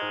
Hari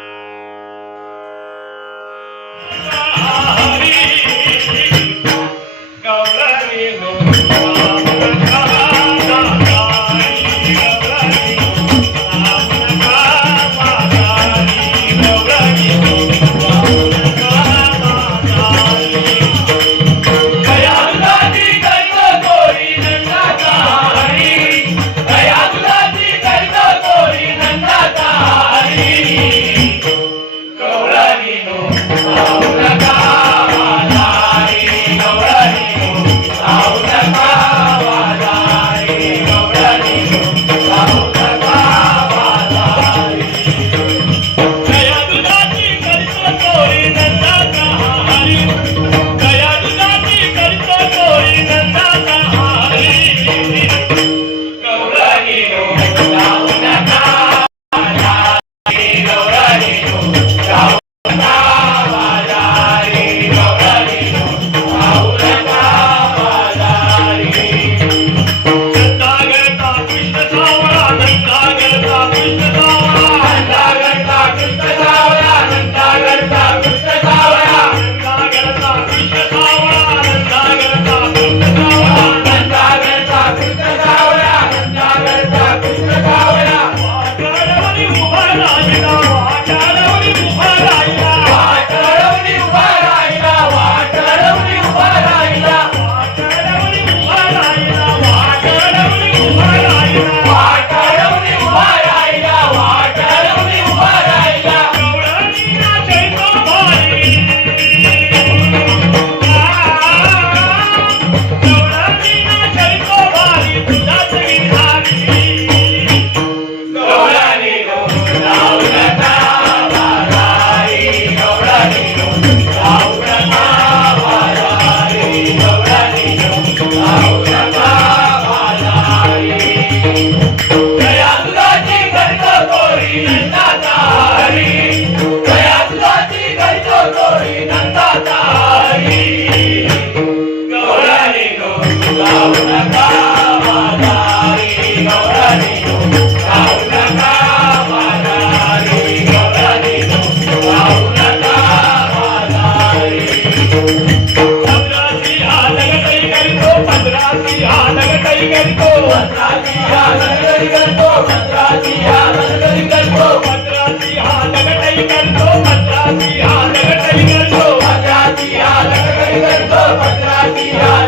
Senhor. गणगण को भद्रा जिया गणगण को भद्रा जिया गणगण को भद्रा जिया गणगण को भद्रा जिया गणगण को भद्रा जिया गणगण को भद्रा जिया